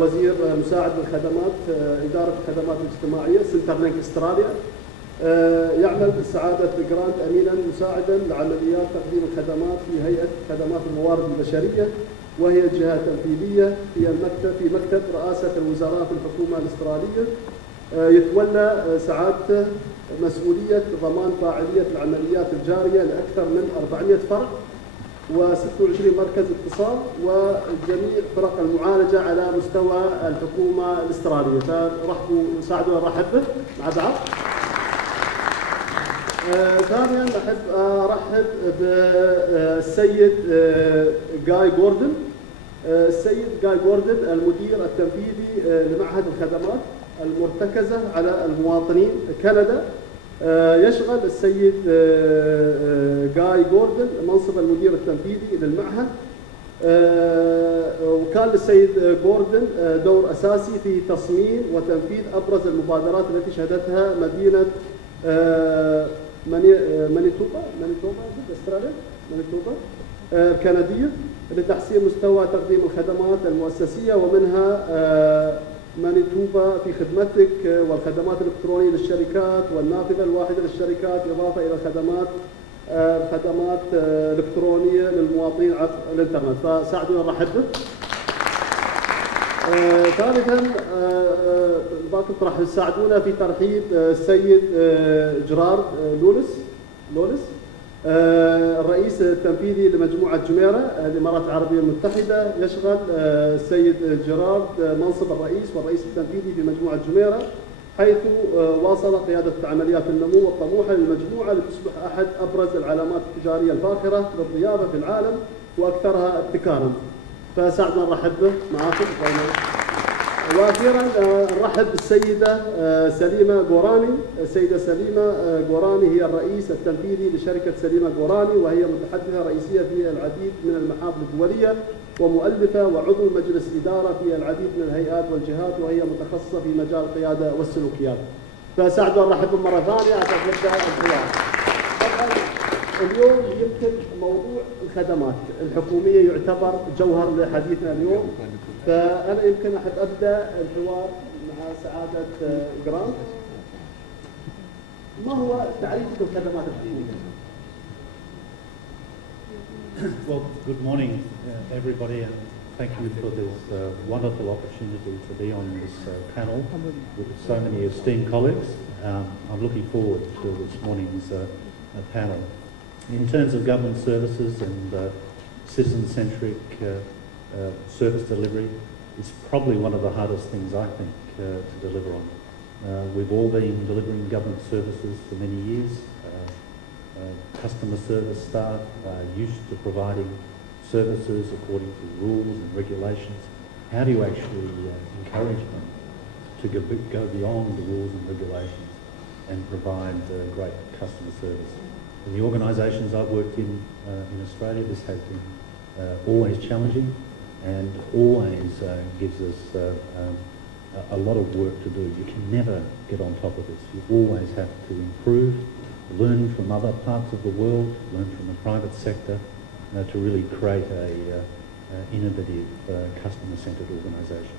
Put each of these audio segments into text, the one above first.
وزير مساعد بالخدمات إدارة الخدمات الاجتماعية سنترلينك استراليا. يعمل بسعادة جراند أمينا مساعدا لعمليات تقديم الخدمات في هيئة خدمات الموارد البشرية، وهي الجهة التنفيذية في مكتب رئاسة الوزراء في الحكومة الأسترالية. يتولى سعادته مسؤولية ضمان فاعلية العمليات الجارية لأكثر من 400 فرع و26 مركز اتصال وجميع فرق المعالجة على مستوى الحكومة الأسترالية. فرحبوا ساعدونا نرحب به مع بعض. ثانيا أحب أرحب بالسيد جاي جوردن. السيد جاي جوردن المدير التنفيذي لمعهد الخدمات المرتكزة على المواطنين كندا. يشغل السيد جاي جوردن منصب المدير التنفيذي للمعهد، وكان للسيد جوردن دور أساسي في تصميم وتنفيذ أبرز المبادرات التي شهدتها مدينة مانيتوبا استراليا الكندية لتحسين مستوى تقديم الخدمات المؤسسية، ومنها مانيتوبا في خدمتك والخدمات الإلكترونية للشركات والنافذة الواحدة للشركات، إضافة إلى خدمات إلكترونية للمواطنين عبر الإنترنت. فساعدونا نرحب به. ثالثا باكم راح تساعدونا في ترحيب السيد جيرارد لولس الرئيس التنفيذي لمجموعة جميرة الإمارات العربية المتحدة. يشغل السيد جيرارد منصب الرئيس والرئيس التنفيذي في مجموعة جميرة، حيث واصل قيادة عمليات النمو الطموحة للمجموعة لتصبح أحد أبرز العلامات التجارية الفاخرة للضيافة في العالم وأكثرها ابتكارا. فساعدنا نرحب به معاكم. واخيرا نرحب بالسيده سليمه غوراني. السيده سليمه غوراني هي الرئيس التنفيذي لشركه سليمه غوراني، وهي متحدثه رئيسيه في العديد من المحافل الدوليه ومؤلفه وعضو مجلس اداره في العديد من الهيئات والجهات، وهي متخصصه في مجال القياده والسلوكيات. فساعدوا نرحب مره ثانيه عشان نبدا الحوار. اليوم يمكن موضوع الخدمات الحكوميه يعتبر جوهر لحديثنا اليوم، فأنا يمكن أحب أبدأ الحوار مع سعادة جراند. ما هو تعريف الخدمات الحكومية؟ Well, good morning, everybody, and thank you for this wonderful opportunity to be on this panel with so many esteemed colleagues. I'm looking forward to this morning's panel. In terms of government services and citizen-centric service delivery is probably one of the hardest things, I think, to deliver on. We've all been delivering government services for many years. Customer service staff are used to providing services according to rules and regulations. How do you actually encourage them to go beyond the rules and regulations and provide great customer service? In the organisations I've worked in Australia, this has been always challenging and always gives us a lot of work to do. You can never get on top of this. You always have to improve, learn from other parts of the world, learn from the private sector to really create a innovative, customer-centred organisation.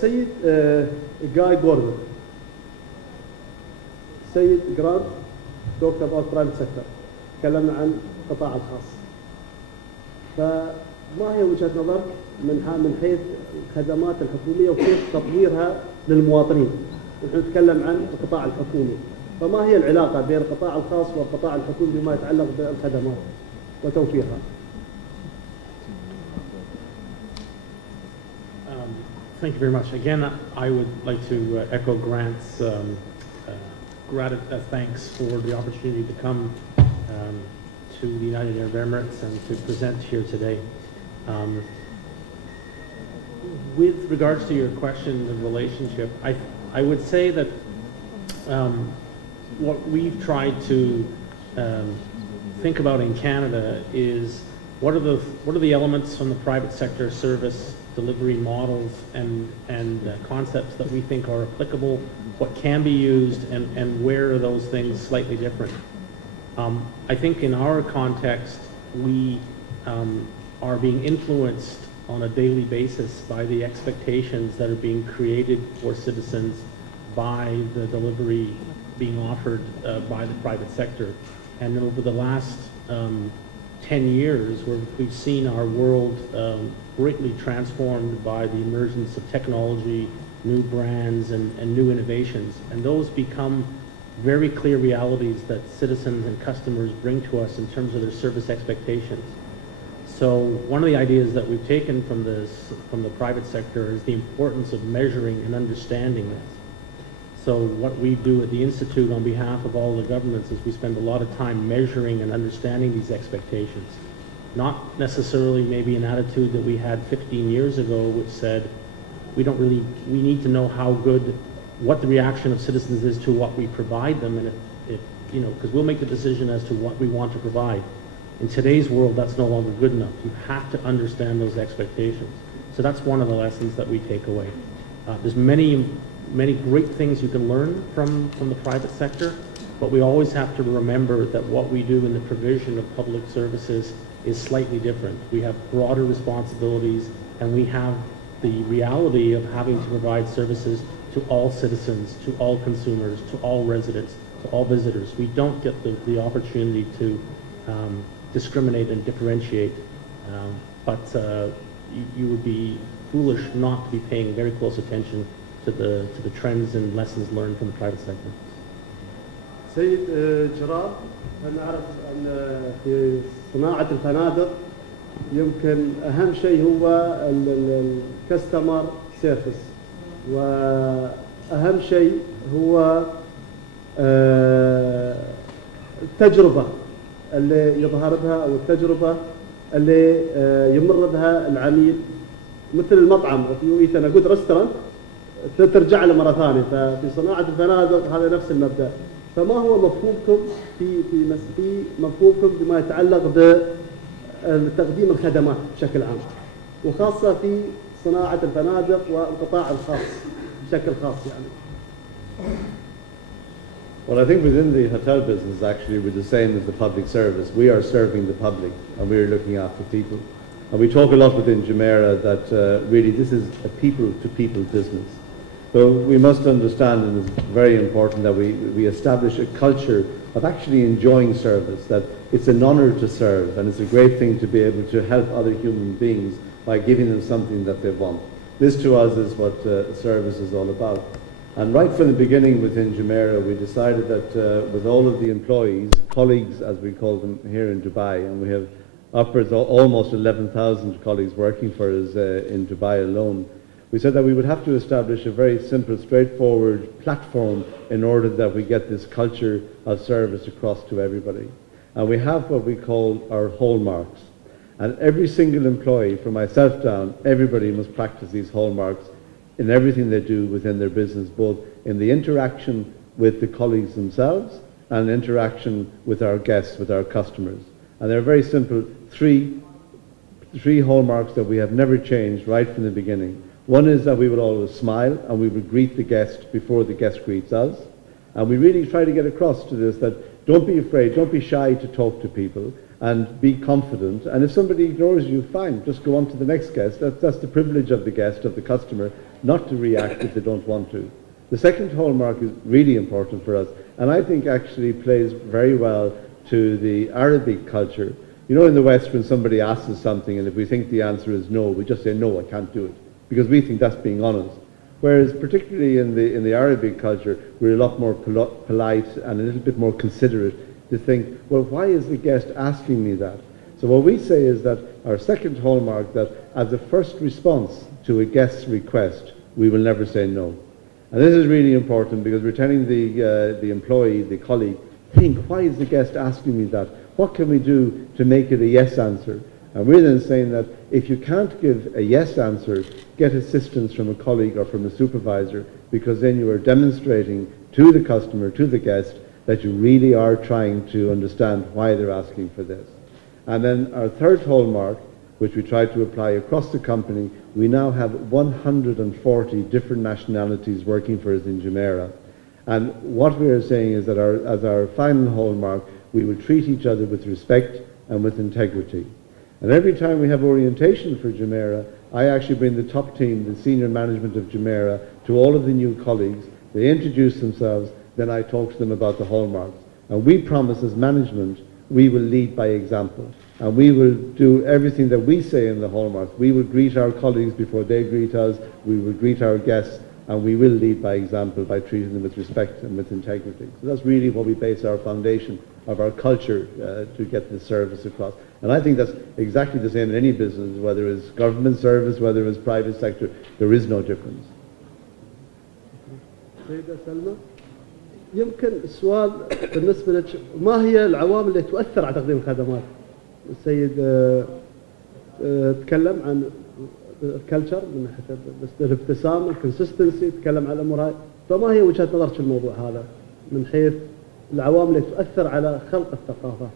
سيد جاي جوردن. سيد جراند talked about private sector. تكلمنا عن القطاع الخاص. فما هي وجهة نظرك من حيث الخدمات الحكومية وكيف تطويرها للمواطنين؟ نحن نتكلم عن القطاع الحكومي، فما هي العلاقة بين القطاع الخاص والقطاع الحكومي بما يتعلق بالخدمات وتوفيرها؟ Thank you very much. Again, I would like to echo Grant's thanks for the opportunity to come to the United Arab Emirates and to present here today. With regards to your question of relationship, I would say that what we've tried to think about in Canada is what are the elements from the private sector service delivery models and concepts that we think are applicable, what can be used, and where are those things slightly different. I think in our context, we are being influenced on a daily basis by the expectations that are being created for citizens by the delivery being offered by the private sector. And over the last 10 years, we've seen our world greatly transformed by the emergence of technology, new brands, and new innovations. And those become very clear realities that citizens and customers bring to us in terms of their service expectations. So one of the ideas that we've taken from the private sector is the importance of measuring and understanding this. So what we do at the Institute on behalf of all the governments is we spend a lot of time measuring and understanding these expectations. Not necessarily maybe an attitude that we had 15 years ago which said we need to know what the reaction of citizens is to what we provide them, and if because we'll make the decision as to what we want to provide. In today's world, that's no longer good enough. You have to understand those expectations. So that's one of the lessons that we take away. There's many great things you can learn from the private sector, but we always have to remember that what we do in the provision of public services is slightly different. We have broader responsibilities, and we have the reality of having to provide services to all citizens, to all consumers, to all residents, to all visitors. We don't get the opportunity to discriminate and differentiate, but you would be foolish not to be paying very close attention to the trends and lessons learned from the private sector. سيد جرار، نعرف أن في صناعة الفنادق يمكن أهم شيء هو الكاستمر سيرفيس، وأهم شيء هو التجربة اللي يظهر بها أو التجربة اللي يمر بها العميل، مثل المطعم if you eat in a good restaurant ترجع له مرة ثانية. ففي صناعة الفنادق هذا نفس المبدأ. فما هو مفهومكم في مفهومكم بما يتعلق بتقديم الخدمات بشكل عام، وخاصة في صناعة الفنادق والقطاع الخاص بشكل خاص يعني؟ Well, I think within the hotel business, actually, we're the same as the public service. We are serving the public, and we're looking after people. And we talk a lot within Jumeirah that really this is a people-to-people business. So we must understand, and it's very important that we establish a culture of actually enjoying service, that it's an honour to serve, and it's a great thing to be able to help other human beings by giving them something that they want. This to us is what service is all about. And right from the beginning within Jumeirah, we decided that with all of the employees, colleagues as we call them here in Dubai, and we have upwards of almost 11,000 colleagues working for us in Dubai alone, we said that we would have to establish a very simple, straightforward platform in order that we get this culture of service across to everybody. And we have what we call our hallmarks. And every single employee, from myself down, everybody must practice these hallmarks in everything they do within their business, both in the interaction with the colleagues themselves and interaction with our guests, with our customers. And they're very simple, three hallmarks that we have never changed right from the beginning. One is that we would always smile and we would greet the guest before the guest greets us. And we really try to get across to this that don't be afraid, don't be shy to talk to people, and be confident. And if somebody ignores you, fine, just go on to the next guest. That's the privilege of the guest, of the customer, not to react if they don't want to. The second hallmark is really important for us, and I think actually plays very well to the Arabic culture. You know, in the West, when somebody asks us something, and if we think the answer is no, we just say, no, I can't do it, because we think that's being honest. Whereas particularly in the Arabic culture, we're a lot more polite and a little bit more considerate to think, well, why is the guest asking me that? So what we say is that our second hallmark, that as a first response to a guest's request, we will never say no. And this is really important because we're telling the employee, the colleague, think, why is the guest asking me that? What can we do to make it a yes answer? And we're then saying that if you can't give a yes answer, get assistance from a colleague or from a supervisor, because then you are demonstrating to the customer, to the guest, that you really are trying to understand why they're asking for this. And then our third hallmark, which we try to apply across the company, we now have 140 different nationalities working for us in Jumeirah. And what we are saying is that as our final hallmark, we will treat each other with respect and with integrity. And every time we have orientation for Jumeirah, I actually bring the top team, the senior management of Jumeirah, to all of the new colleagues. They introduce themselves, then I talk to them about the hallmarks. And we promise as management, we will lead by example. And we will do everything that we say in the hallmarks. We will greet our colleagues before they greet us. We will greet our guests. And we will lead by example by treating them with respect and with integrity. So that's really what we base our foundation of our culture to get this service across. And I think that's exactly the same in any business, whether it's government service, whether it's private sector, there is no difference. سيدة سلمى، يمكن السؤال بالنسبة لك ما هي العوامل اللي تؤثر على تقديم الخدمات؟ السيد تكلم عن الكلتشر من ناحية الابتسامة، الكونسستنسي، تكلم عن الأمور هاي، فما هي وجهة نظرك في الموضوع هذا من حيث العوامل اللي تؤثر على خلق الثقافة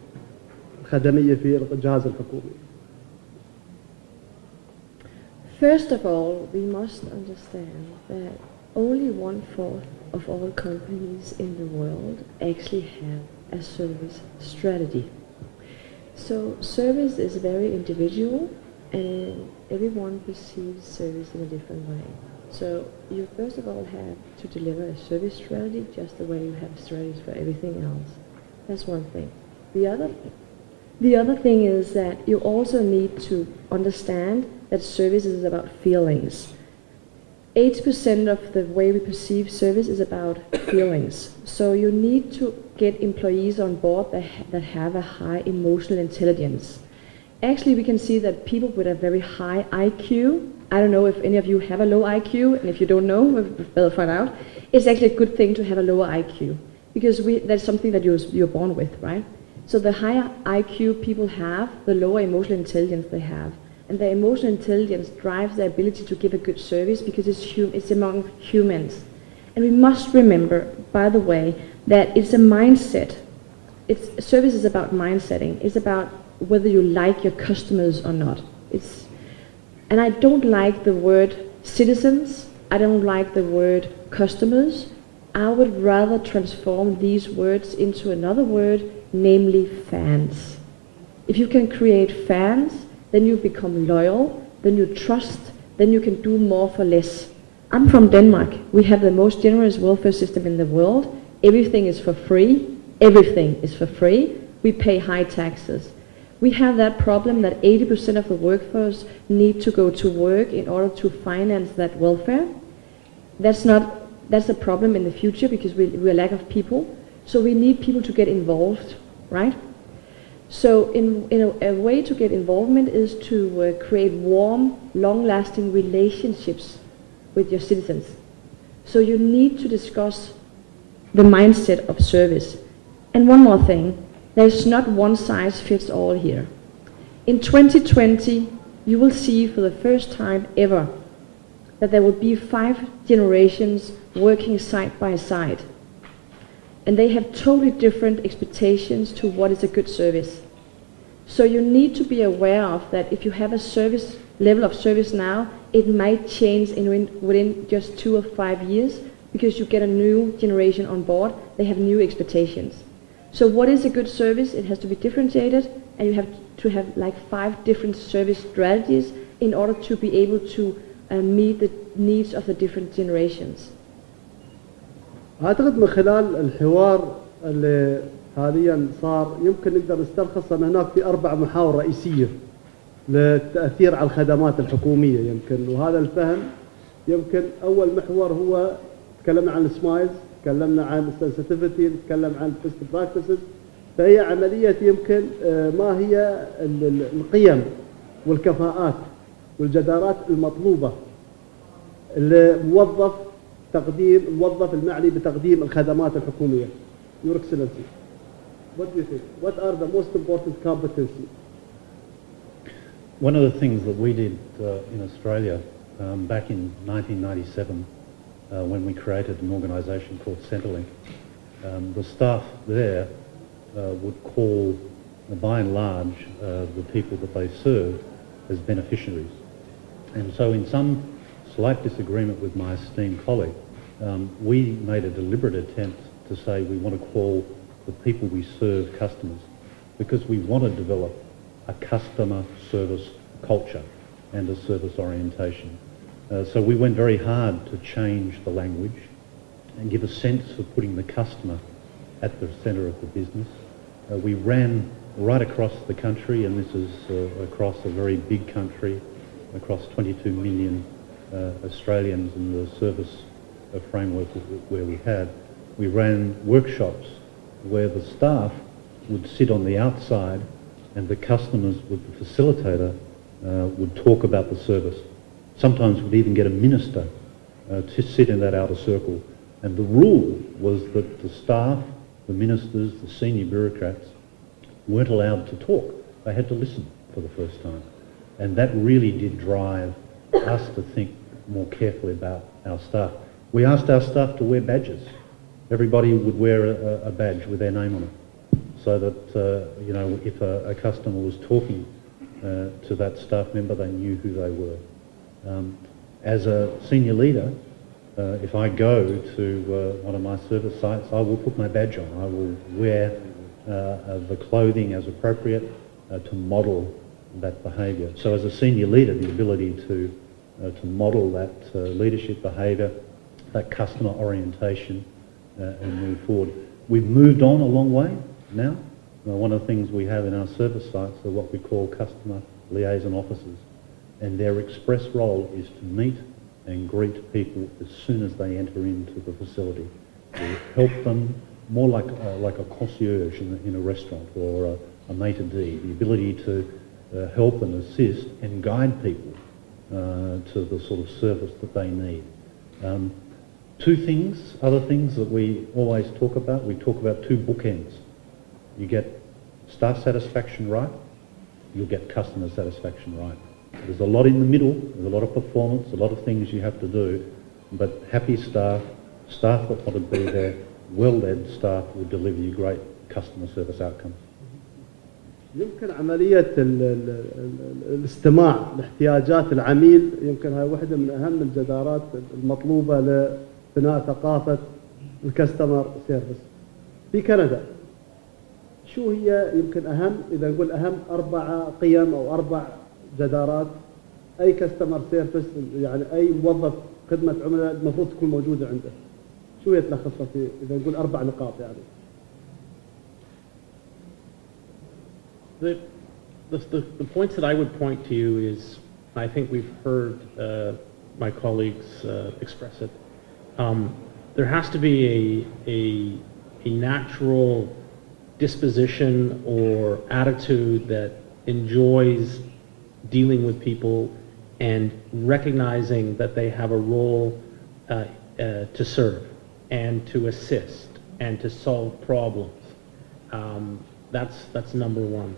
الخدمية في الجهاز الحكومي؟ First of all, we must understand that only 1/4 of all companies in the world actually have a service strategy. So service is very individual and everyone perceives service in a different way. So you first of all have to deliver a service strategy just the way you have strategies for everything else. That's one thing. The other thing is that you also need to understand that service is about feelings. 80% of the way we perceive service is about feelings. So you need to get employees on board that have a high emotional intelligence. Actually, we can see that people with a very high IQ, I don't know if any of you have a low IQ, and if you don't know, we'll better find out. It's actually a good thing to have a lower IQ, because that's something that you're born with, right? So the higher IQ people have, the lower emotional intelligence they have. And the emotional intelligence drives the ability to give a good service because it's among humans. And we must remember, by the way, that it's a mindset. Service is about mindsetting. It's about whether you like your customers or not. And I don't like the word citizens. I don't like the word customers. I would rather transform these words into another word, namely fans. If you can create fans, then you become loyal, then you trust, then you can do more for less. I'm from Denmark. We have the most generous welfare system in the world. Everything is for free. Everything is for free. We pay high taxes. We have that problem that 80% of the workforce need to go to work in order to finance that welfare. That's a problem in the future because we're lack of people. So we need people to get involved, right? So a way to get involvement is to create warm, long-lasting relationships with your citizens. So you need to discuss the mindset of service. And one more thing, there's not one size fits all here. In 2020, you will see for the first time ever that there will be 5 generations working side by side. And they have totally different expectations to what is a good service. So you need to be aware of that if you have a level of service now, it might change within just 2 or 5 years because you get a new generation on board, they have new expectations. So what is a good service? It has to be differentiated, and you have to have like 5 different service strategies in order to be able to meet the needs of the different generations. أعتقد من خلال الحوار اللي حاليا صار يمكن نقدر نستلخص أن هناك في 4 محاور رئيسية للتأثير على الخدمات الحكومية يمكن، وهذا الفهم يمكن أول محور هو تكلمنا عن السمايلز، تكلمنا عن السنسيتيفيتي، تكلم عن البيست براكتسز، فهي عملية يمكن ما هي القيم والكفاءات والجدارات المطلوبة الموظف المعني بتقديم الخدمات الحكومية. Your Excellency, what do you think? What are the most important competencies? One of the things that we did in Australia back in 1997 when we created an organisation called Centrelink, the staff there would call, by and large, the people that they served as beneficiaries. And so in some slight disagreement with my esteemed colleague, we made a deliberate attempt to say we want to call the people we serve customers, because we want to develop a customer service culture and a service orientation. So we went very hard to change the language and give a sense of putting the customer at the centre of the business. We ran right across the country, and this is across a very big country, across 22 million Australians in the service framework where we had. We ran workshops where the staff would sit on the outside and the customers with the facilitator would talk about the service. Sometimes we'd even get a minister to sit in that outer circle. And the rule was that the staff, the ministers, the senior bureaucrats weren't allowed to talk. They had to listen for the first time. And that really did drive us to think more carefully about our staff. We asked our staff to wear badges. Everybody would wear a badge with their name on it, so that you know, if a customer was talking to that staff member, they knew who they were. As a senior leader, if I go to one of my service sites, I will put my badge on. I will wear the clothing as appropriate to model that behaviour. So as a senior leader, the ability to model that leadership behaviour, that customer orientation, and move forward. We've moved on a long way now. One of the things we have in our service sites are what we call customer liaison officers, and their express role is to meet and greet people as soon as they enter into the facility. To help them more like a concierge in a restaurant or a maitre d', the ability to help and assist and guide people to the sort of service that they need. Other things that we always talk about, we talk about two bookends. You get staff satisfaction right, you'll get customer satisfaction right. There's a lot in the middle, there's a lot of performance, a lot of things you have to do, but happy staff that want to be there, well-led staff will deliver you great customer service outcomes. يمكن عملية الاستماع لاحتياجات العميل، يمكن هاي واحدة من أهم الجدارات المطلوبة لبناء ثقافة الكاستمر سيرفيس. في كندا شو هي يمكن أهم، إذا نقول أهم 4 قيم أو 4 جدارات أي كاستمر سيرفيس، يعني أي موظف خدمة عملاء المفروض تكون موجودة عنده، شو هي تلخصها في إذا نقول 4 نقاط يعني؟ The points that I would point to you is, I think we've heard my colleagues express it. There has to be a natural disposition or attitude that enjoys dealing with people and recognizing that they have a role to serve and to assist and to solve problems. That's number one.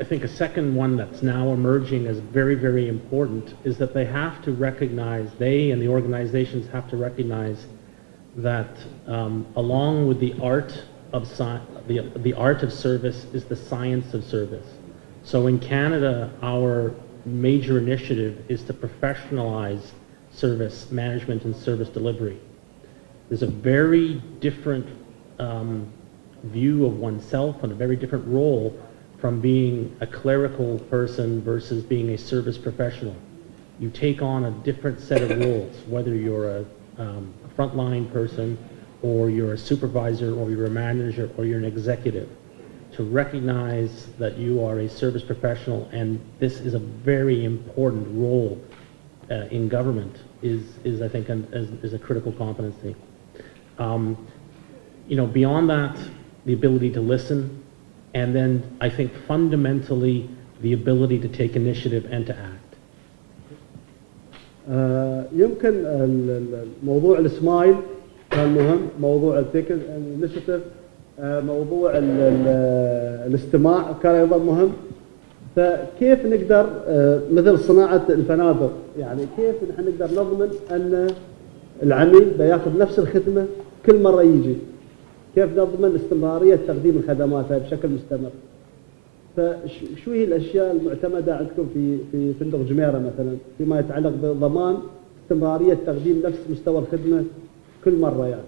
I think a second one that's now emerging as very, very important is that they have to recognize, they and the organizations have to recognize that along with the art of service is the science of service. So in Canada, our major initiative is to professionalize service management and service delivery. There's a very different view of oneself and a very different role from being a clerical person versus being a service professional. You take on a different set of roles, whether you're a frontline person or you're a supervisor or you're a manager or you're an executive. To recognize that you are a service professional and this is a very important role in government is I think is a critical competency. You know, beyond that, the ability to listen, and then I think fundamentally the ability to take initiative and to act. يمكن موضوع السمايل كان مهم، موضوع الانيشيتيف، موضوع الاستماع كان ايضا مهم. فكيف نقدر مثل صناعة الفنادق، يعني كيف نحن نقدر نضمن ان العميل بياخذ نفس الخدمة كل مرة يجي؟ كيف نضمن استمرارية تقديم الخدمات هاي بشكل مستمر؟ فشو هي الأشياء المعتمدة عندكم في فندق جميرة مثلا فيما يتعلق بضمان استمرارية تقديم نفس مستوى الخدمة كل مرة يعني؟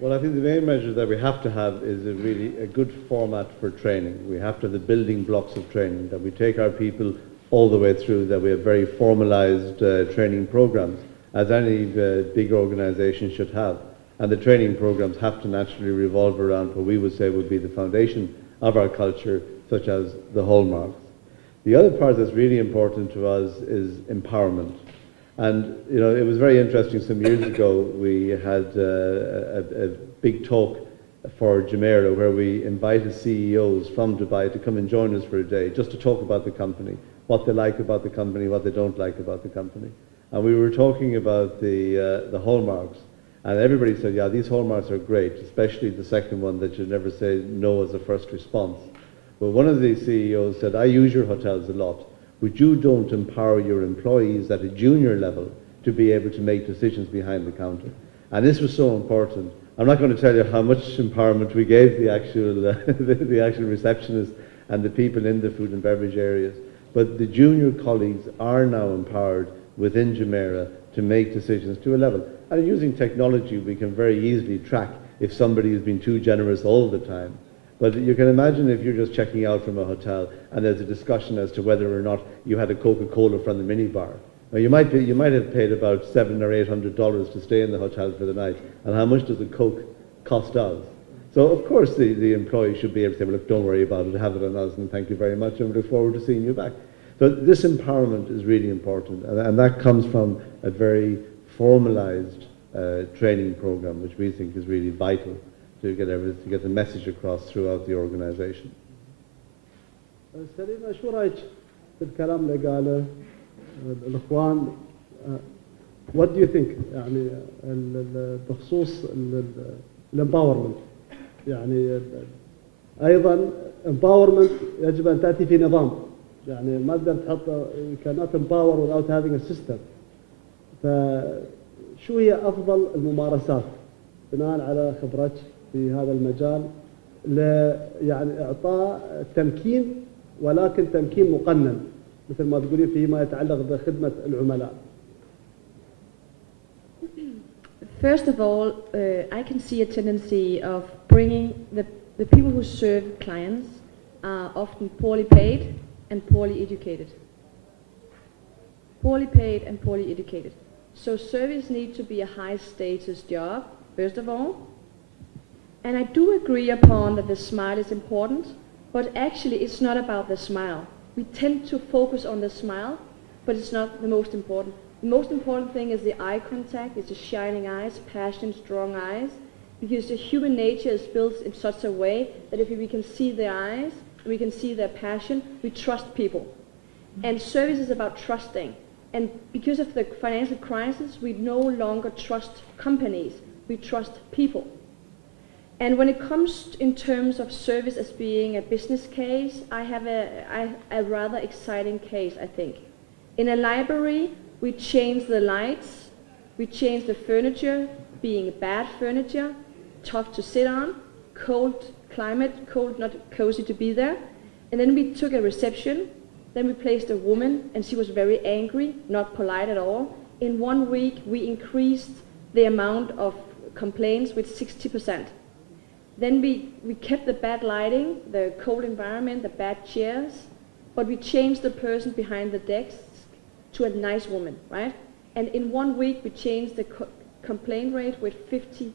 Well, I think the main measure that we have to have is a good format for training. We have to have the building blocks of training, that we take our people all the way through, that we have very formalized training programs, as any big organization should have. And the training programs have to naturally revolve around what we would say would be the foundation of our culture, such as the hallmarks. The other part that's really important to us is empowerment. And you know, it was very interesting. Some years ago, we had a big talk for Jumeirah where we invited CEOs from Dubai to come and join us for a day, just to talk about the company, what they like about the company, what they don't like about the company. And we were talking about the hallmarks, and everybody said, yeah, these hallmarks are great, especially the second one, that you never say no as a first response. But one of the CEOs said, I use your hotels a lot, but you don't empower your employees at a junior level to be able to make decisions behind the counter. And this was so important. I'm not going to tell you how much empowerment we gave the actual, the actual receptionists and the people in the food and beverage areas, but the junior colleagues are now empowered within Jumeirah to make decisions to a level. And using technology, we can very easily track if somebody has been too generous all the time. But you can imagine if you're just checking out from a hotel and there's a discussion as to whether or not you had a Coca-Cola from the minibar. Now you might have paid about $700 or $800 to stay in the hotel for the night, and how much does a Coke cost us? So of course the employee should be able to say, well, look, don't worry about it, have it on us, and thank you very much, and we look forward to seeing you back. So this empowerment is really important, and that comes from a very formalized training program, which we think is really vital to get the message across throughout the organization. سليمة شو رايك في الكلام اللي قاله الإخوان؟ What do you think يعني بخصوص الامباورمنت؟ يعني أيضا empowerment يجب أن تأتي في نظام، يعني ما تقدر تحط you cannot empower without having a system. فشو هي أفضل الممارسات بناء على خبرتك في هذا المجال يعني إعطاء تمكين، ولكن تمكين مقنن مثل ما تقولين فيما يتعلق بخدمة العملاء؟ First of all, I can see a tendency of bringing the people who serve clients are often poorly paid and poorly educated. Poorly paid and poorly educated. So service needs to be a high status job, first of all. And I do agree upon that the smile is important, but actually it's not about the smile. We tend to focus on the smile, but it's not the most important. The most important thing is the eye contact, it's the shining eyes, passionate, strong eyes, because the human nature is built in such a way that if we can see their eyes, we can see their passion, we trust people. And service is about trusting. And because of the financial crisis, we no longer trust companies, we trust people. And when it comes in terms of service as being a business case, I have a rather exciting case, I think. In a library, we change the lights, we change the furniture, being bad furniture, tough to sit on, cold climate, cold, not cozy to be there. And then we took a reception, then we placed a woman, and she was very angry, not polite at all. In 1 week, we increased the amount of complaints with 60%. Then we kept the bad lighting, the cold environment, the bad chairs, but we changed the person behind the desk to a nice woman, right? And in 1 week, we changed the complaint rate with 55%.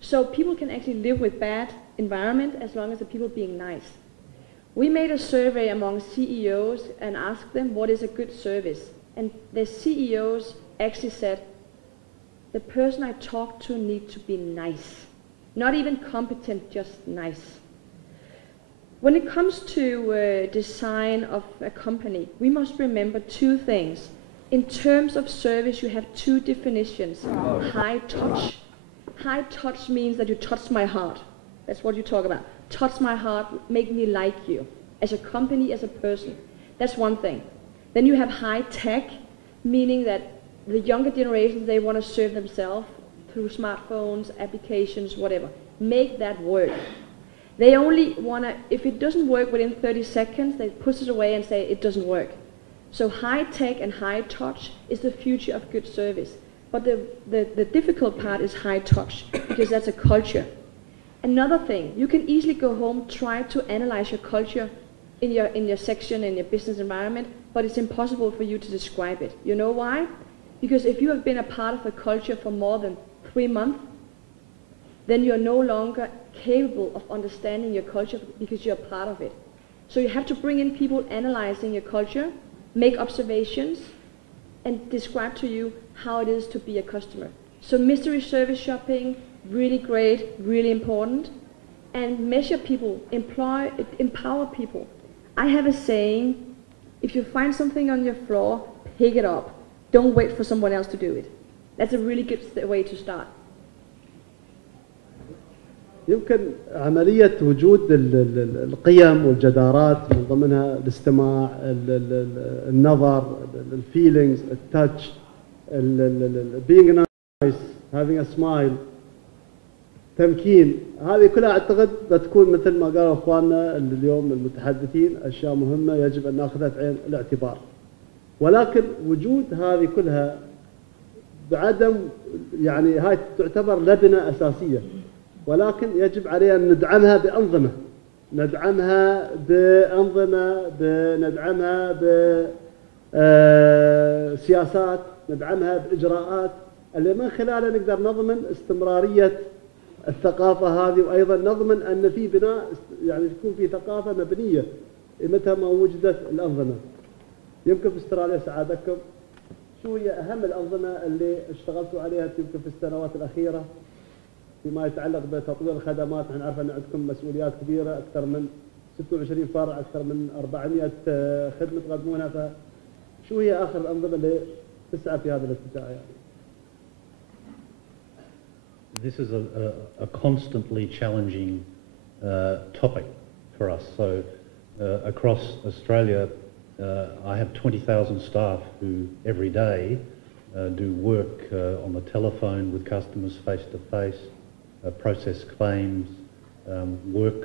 So people can actually live with bad environment as long as the people being nice. We made a survey among CEOs and asked them what is a good service. And the CEOs actually said, the person I talk to needs to be nice. Not even competent, just nice. When it comes to design of a company, we must remember two things. In terms of service, you have two definitions. High touch. High touch means that you touch my heart. That's what you talk about. Touch my heart, make me like you. As a company, as a person. That's one thing. Then you have high tech, meaning that the younger generations, they want to serve themselves through smartphones, applications, whatever. Make that work. They only want to, if it doesn't work within 30 seconds, they push it away and say it doesn't work. So high tech and high touch is the future of good service. But the difficult part is high touch, because that's a culture. Another thing, you can easily go home, try to analyze your culture in your section, in your business environment, but it's impossible for you to describe it. You know why? Because if you have been a part of a culture for more than 3 months, then you're no longer capable of understanding your culture because you're a part of it. So you have to bring in people analyzing your culture, make observations, and describe to you how it is to be a customer. So mystery service shopping, really great, really important. And measure people, empower people. I have a saying, if you find something on your floor, pick it up. Don't wait for someone else to do it. That's a really good way to start. يمكن عملية وجود القيم والجدارات من ضمنها الاستماع، النظر، الفيلينجز، التاتش، being nice, having a smile، تمكين، هذه كلها اعتقد بتكون مثل ما قالوا اخواننا اليوم المتحدثين اشياء مهمة يجب ان ناخذها في عين الاعتبار. ولكن وجود هذه كلها بعدم يعني هاي تعتبر لبنة اساسية، ولكن يجب علينا أن ندعمها بأنظمة، ندعمها بسياسات، ندعمها بإجراءات اللي من خلالها نقدر نضمن استمرارية الثقافة هذه، وأيضا نضمن أن في بناء يعني تكون في ثقافة مبنية متى ما وجدت الأنظمة. يمكن في استراليا سعادتكم شو هي أهم الأنظمة اللي اشتغلتوا عليها يمكن في السنوات الأخيرة فيما يتعلق بتطوير الخدمات؟ نحن نعرف أن عندكم مسؤوليات كبيرة، أكثر من 26 فرع، أكثر من 400 خدمة تقدمونها، فشو هي آخر الأنظمة اللي تسعى في هذا الاتجاه يعني؟ This is a constantly challenging topic for us. So across Australia, I have 20,000 staff who every day do work on the telephone with customers face to face, process claims, work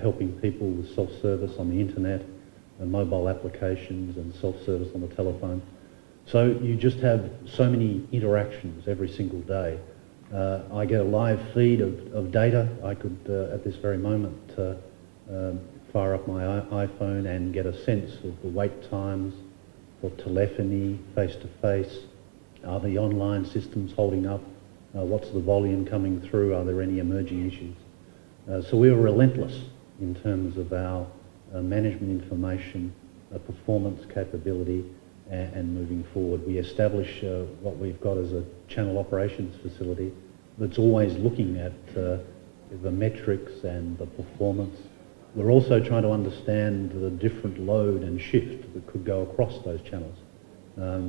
helping people with self-service on the internet, mobile applications and self-service on the telephone. So you just have so many interactions every single day. I get a live feed of data. I could at this very moment fire up my iPhone and get a sense of the wait times for telephony, face-to-face. Are the online systems holding up? What's the volume coming through? Are there any emerging issues? So we are relentless in terms of our management information, performance capability, and moving forward. We establish what we've got as a channel operations facility that's always looking at the metrics and the performance. We're also trying to understand the different load and shift that could go across those channels.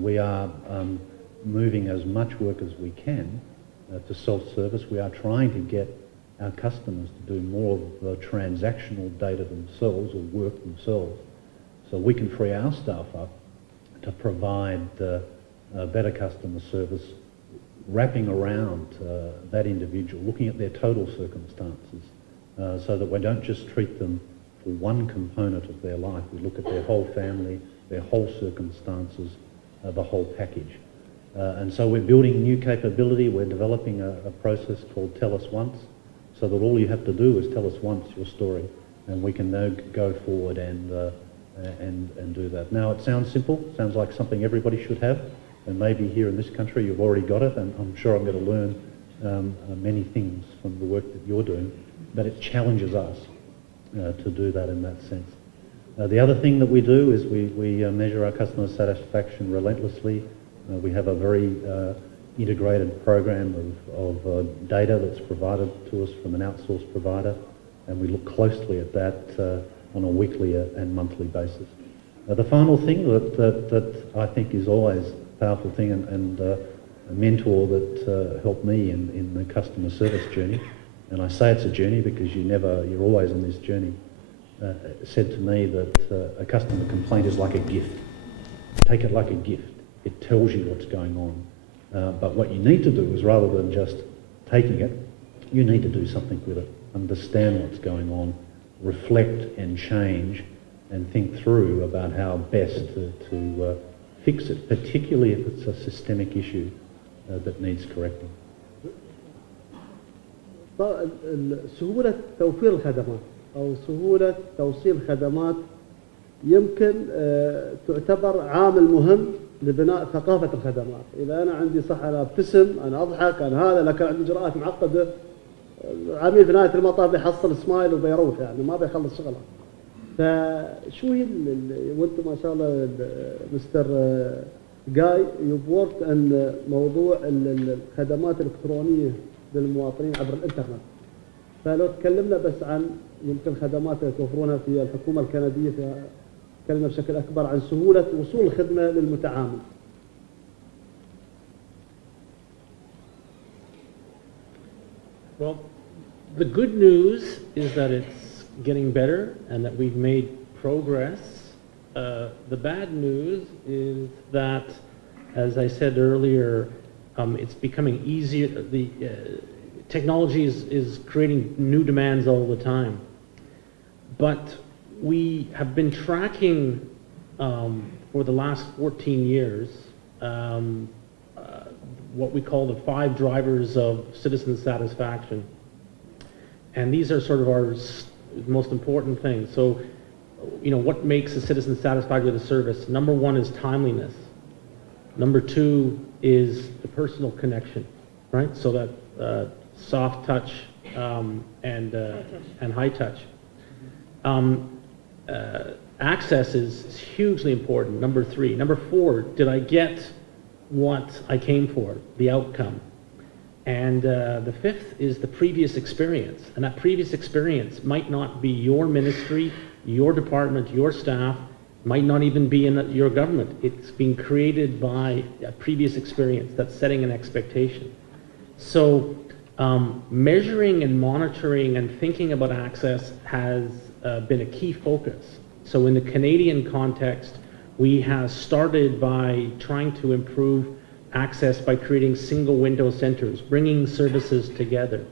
We are moving as much work as we can to self-service. We are trying to get our customers to do more of the transactional data themselves or work themselves, so we can free our staff up to provide better customer service, wrapping around that individual, looking at their total circumstances, so that we don't just treat them for one component of their life. We look at their whole family, their whole circumstances, the whole package. And so we're building new capability. We're developing a process called Tell Us Once, so that all you have to do is tell us once your story, and we can now go forward and do that. Now it sounds simple, sounds like something everybody should have, and maybe here in this country you've already got it, and I'm sure I'm going to learn many things from the work that you're doing, but it challenges us to do that in that sense. The other thing that we do is we measure our customer satisfaction relentlessly. We have a very integrated program of data that's provided to us from an outsourced provider, and we look closely at that on a weekly and monthly basis. The final thing that I think is always a powerful thing, and a mentor that helped me in the customer service journey, and I say it's a journey because you're always on this journey, said to me that a customer complaint is like a gift. Take it like a gift. It tells you what's going on. But what you need to do is, rather than just taking it, you need to do something with it. Understand what's going on, reflect and change, and think through about how best to fix it, particularly if it's a systemic issue. that needs correcting. سهولة توفير الخدمات أو سهولة توصيل الخدمات يمكن تعتبر عامل مهم لبناء ثقافة الخدمات. إذا أنا عندي صح أنا أبتسم أنا أضحك أنا هذا، لكن عندي إجراءات معقدة، العميل في نهاية المطاف بيحصل سمايل وبيروح يعني ما بيخلص شغله. فشو هي وأنتم ما شاء الله مستر جاي you've worked on موضوع الخدمات الإلكترونية للمواطنين عبر الإنترنت. فلو تكلمنا بس عن يمكن خدمات توفرونها في الحكومة الكندية، تكلمنا بشكل أكبر عن سهولة وصول الخدمة للمتعامل. Well, the good news is that it's getting better and that we've made progress. The bad news is that, as I said earlier, it's becoming easier. The technology is creating new demands all the time. But we have been tracking for the last 14 years what we call the 5 drivers of citizen satisfaction. And these are sort of our most important things. So, you know, what makes a citizen satisfied with a service? Number 1 is timeliness. Number 2 is the personal connection, right? So that soft touch and high touch. Access is hugely important, number 3. Number 4, did I get what I came for, the outcome? And the 5th is the previous experience. And that previous experience might not be your ministry, your department, your staff, might not even be in your government. It's being created by a previous experience that's setting an expectation. So measuring and monitoring and thinking about access has been a key focus. So in the Canadian context, we have started by trying to improve access by creating single window centers, bringing services together.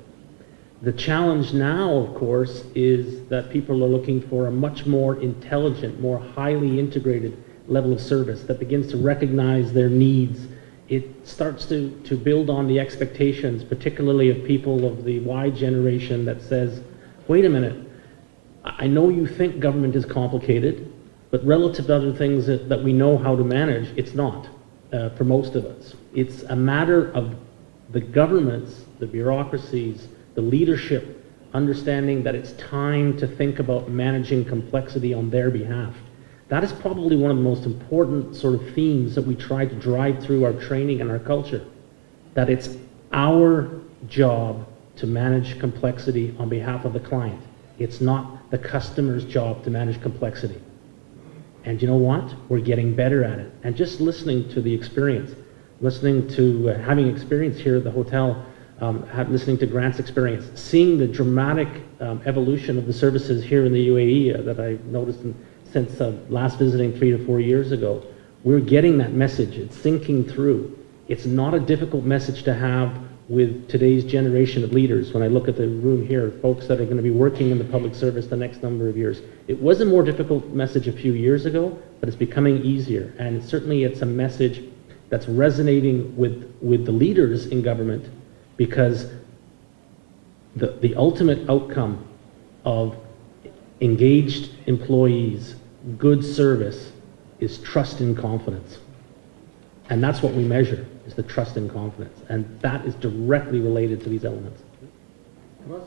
The challenge now, of course, is that people are looking for a much more intelligent, more highly integrated level of service that begins to recognize their needs. It starts to build on the expectations, particularly of people of the Y generation, that says, wait a minute, I know you think government is complicated, but relative to other things that we know how to manage, it's not for most of us. It's a matter of the governments, the bureaucracies, the leadership understanding that it's time to think about managing complexity on their behalf. That is probably one of the most important sort of themes that we try to drive through our training and our culture, that it's our job to manage complexity on behalf of the client. It's not the customer's job to manage complexity. And you know what? We're getting better at it. And just listening to the experience, listening to having experience here at the hotel, listening to Grant's experience, seeing the dramatic evolution of the services here in the UAE that I've noticed since last visiting 3 to 4 years ago. We're getting that message. It's sinking through. It's not a difficult message to have with today's generation of leaders. When I look at the room here, folks that are going to be working in the public service the next number of years. It was a more difficult message a few years ago, but it's becoming easier. And certainly it's a message that's resonating with the leaders in government, because the ultimate outcome of engaged employees, good service, is trust and confidence. And that's what we measure, is the trust and confidence. And that is directly related to these elements. Trust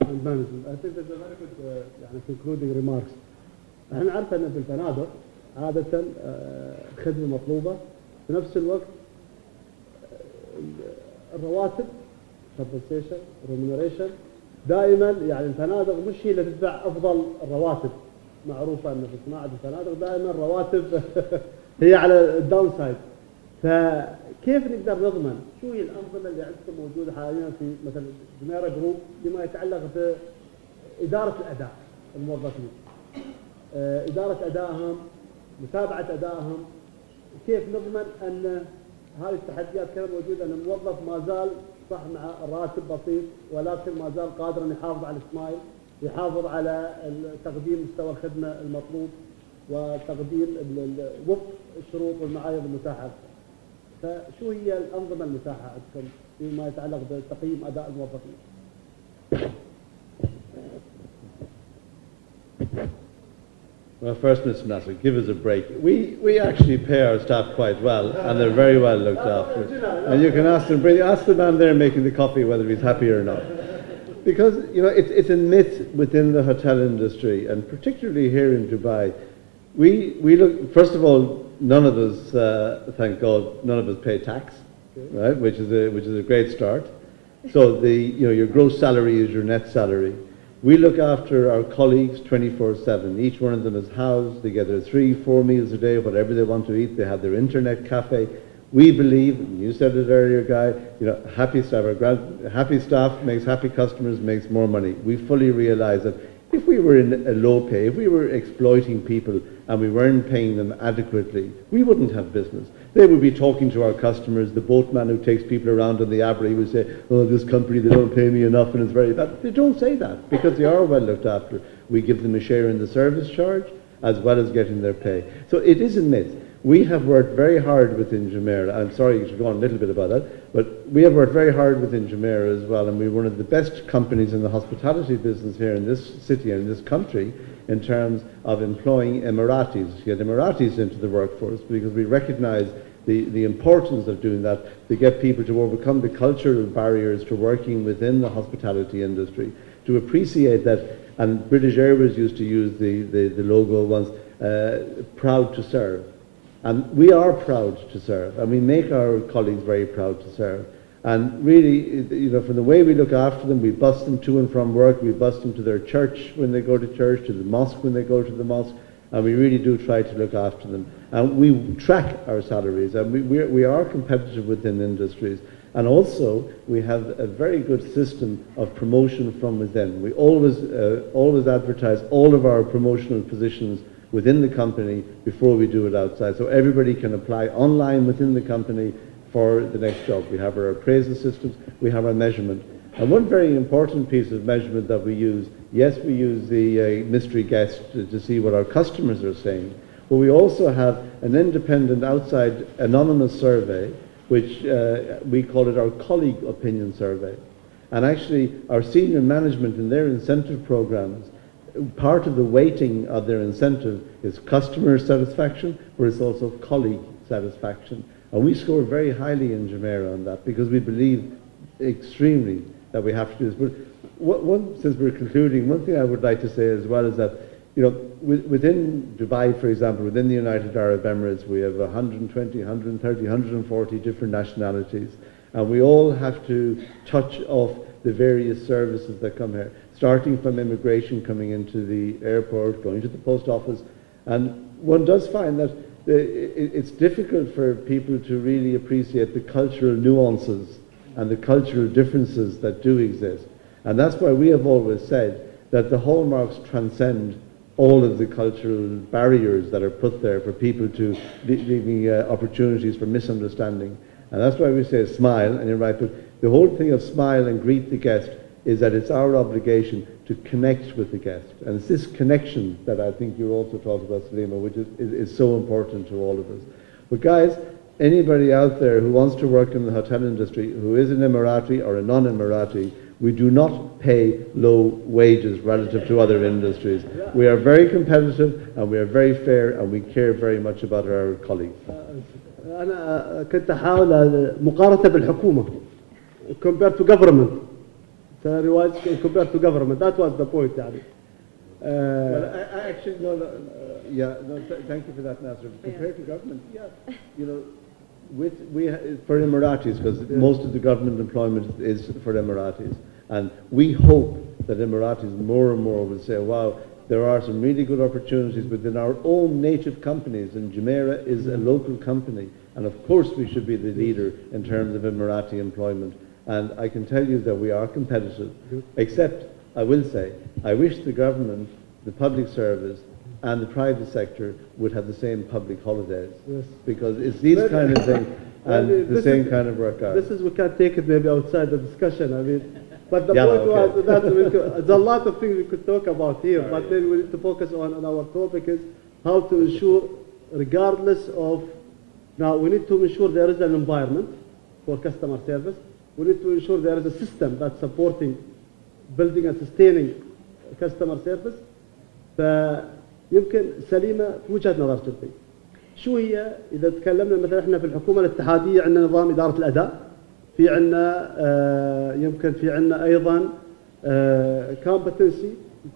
and management. I think that's a very good concluding remarks. احنا نعرف ان في الفنادق عادة خدمة مطلوبة، في نفس الوقت الرواتب compensation remuneration دائما يعني الفنادق مش هي اللي تدفع افضل الرواتب. معروفة ان في صناعة الفنادق دائما الرواتب هي على الداون سايد. فكيف نقدر نضمن شو هي الأنظمة اللي عندكم موجودة حاليا في مثلا جميرة جروب فيما يتعلق بإدارة الأداء الموظفين، إدارة أدائهم، متابعة أدائهم، كيف نضمن أن هذه التحديات كانت موجودة، أن الموظف ما زال صح مع الراتب بسيط ولكن ما زال قادرا يحافظ على السمايل، يحافظ على تقديم مستوى الخدمة المطلوب وتقديم وفق الشروط والمعايير المتاحة. فشو هي الأنظمة المتاحة عندكم فيما يتعلق بتقييم أداء الموظفين؟ Well, first, Mr. Nasser, give us a break. We actually pay our staff quite well, and they're very well looked after. And you can ask them, ask the man there making the coffee whether he's happy or not. Because, you know, it's a myth within the hotel industry, and particularly here in Dubai. We look, first of all, none of us, thank God, none of us pay tax, right, which is a great start. So your gross salary is your net salary. We look after our colleagues 24/7. Each one of them is housed. They get their 3-4 meals a day, whatever they want to eat. They have their internet cafe. We believe, and you said it earlier, Guy, you know, happy staff makes happy customers, makes more money. We fully realise that if we were in a low pay, if we were exploiting people and we weren't paying them adequately, we wouldn't have business. They would be talking to our customers. The boatman who takes people around on the Abra, he would say, oh, this company, they don't pay me enough and it's very bad. They don't say that because they are well looked after. We give them a share in the service charge as well as getting their pay. So it is a myth. We have worked very hard within Jumeirah. I'm sorry to go on a little bit about that, but we have worked very hard within Jumeirah as well, and we're one of the best companies in the hospitality business here in this city and in this country in terms of employing Emiratis, get Emiratis into the workforce, because we recognise the importance of doing that, to get people to overcome the cultural barriers to working within the hospitality industry, to appreciate that. And British Airways used to use the logo once, proud to serve. And we are proud to serve, and we make our colleagues very proud to serve. And really, you know, from the way we look after them, we bus them to and from work, we bus them to their church when they go to church, to the mosque when they go to the mosque, and we really do try to look after them. And we track our salaries, and we are competitive within industries. And also, we have a very good system of promotion from within. We always advertise all of our promotional positions within the company before we do it outside. So everybody can apply online within the company for the next job. We have our appraisal systems, we have our measurement. And one very important piece of measurement that we use, yes, we use the mystery guest to see what our customers are saying, but we also have an independent outside anonymous survey, which we call it our colleague opinion survey. And actually our senior management in their incentive programs, part of the weighting of their incentive is customer satisfaction, but it's also colleague satisfaction. And we score very highly in Jumeirah on that because we believe extremely that we have to do this. But since we're concluding, one thing I would like to say as well is that, you know, within Dubai, for example, within the United Arab Emirates, we have 120, 130, 140 different nationalities. And we all have to touch off the various services that come here, starting from immigration, coming into the airport, going to the post office. And one does find that it's difficult for people to really appreciate the cultural nuances and the cultural differences that do exist. And that's why we have always said that the hallmarks transcend all of the cultural barriers that are put there for people to leaving opportunities for misunderstanding. And that's why we say smile, and you're right, but the whole thing of smile and greet the guest is that it's our obligation to connect with the guest. And it's this connection that I think you also talked about, Salima, which is so important to all of us. But guys, anybody out there who wants to work in the hotel industry, who is an Emirati or a non-Emirati, we do not pay low wages relative to other industries. We are very competitive and we are very fair and we care very much about our colleagues. أنا كنت أحاول مقارنة بالحكومة compared to government. Compared to government, that was the point. يعني. Well, actually, thank you for that, Nasser. Compared to government, you know, for Emiratis, because most of the government employment is for Emiratis, and we hope that Emiratis more and more will say, wow, there are some really good opportunities within our own native companies, and Jumeirah is a local company, and of course we should be the leader in terms of Emirati employment. And I can tell you that we are competitive, except I will say, I wish the government, the public service, and the private sector would have the same public holidays. Yes. Because it's these kind of things and the same kind of work hours. This is, we can take it maybe outside the discussion. I mean, but the point was that there's a lot of things we could talk about here, but then we need to focus on our topic is how to ensure, regardless of Now we need to ensure there is an environment for customer service. We need to ensure there is a system that's supporting building and sustaining customer service. فيمكن سليمة في وجهة نظر جدي. شو هي إذا تكلمنا مثلا احنا في الحكومة الاتحادية عندنا نظام إدارة الأداء، في عندنا يمكن في عندنا أيضا competency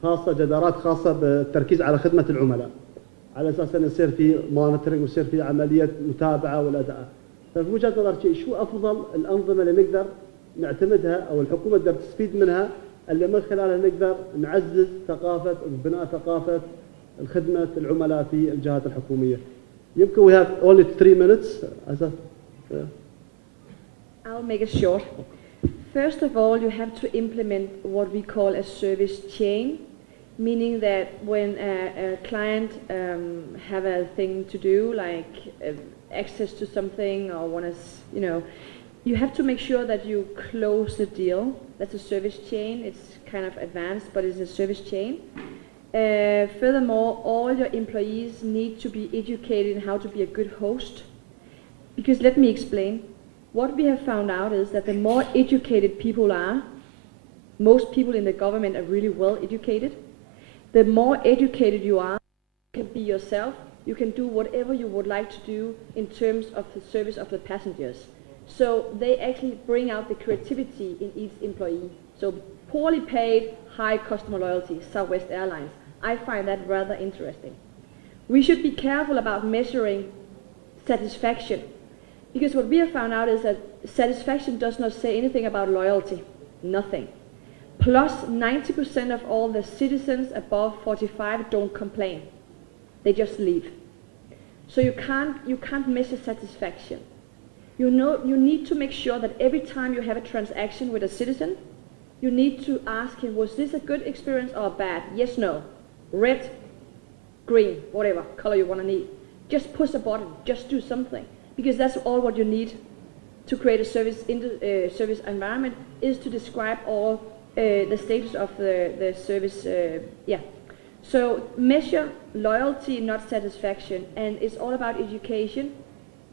خاصة، جدارات خاصة بالتركيز على خدمة العملاء، على أساس أن يصير في مونيتورنج ويصير في عملية متابعة والأداء. ففي وجهة نظر شو أفضل الأنظمة اللي نقدر نعتمدها أو الحكومة تقدر تستفيد منها اللي من خلالها نقدر نعزز ثقافة بناء ثقافة الخدمة العملاء في الجهات الحكومية. يمكن we have only 3 minutes. I'll make it short. First of all, you have to implement what we call a service chain, meaning that when a client have a thing to do, like access to something or want to, you have to make sure that you close the deal. That's a service chain. It's kind of advanced, but it's a service chain. Furthermore, all your employees need to be educated in how to be a good host. Because let me explain. What we have found out is that the more educated people are, most people in the government are really well educated. The more educated you are, you can be yourself. You can do whatever you would like to do in terms of the service of the passengers. So they actually bring out the creativity in each employee. So poorly paid, high customer loyalty, Southwest Airlines. I find that rather interesting. We should be careful about measuring satisfaction, because what we have found out is that satisfaction does not say anything about loyalty, nothing. Plus 90% of all the citizens above 45 don't complain. They just leave. So you can't measure satisfaction. You need to make sure that every time you have a transaction with a citizen, you need to ask him, was this a good experience or bad? Yes, no. Red, green, whatever color you want to need. Just push a button, just do something. Because that's all what you need to create a service environment, is to describe all the status of the service. So measure loyalty, not satisfaction, and it's all about education.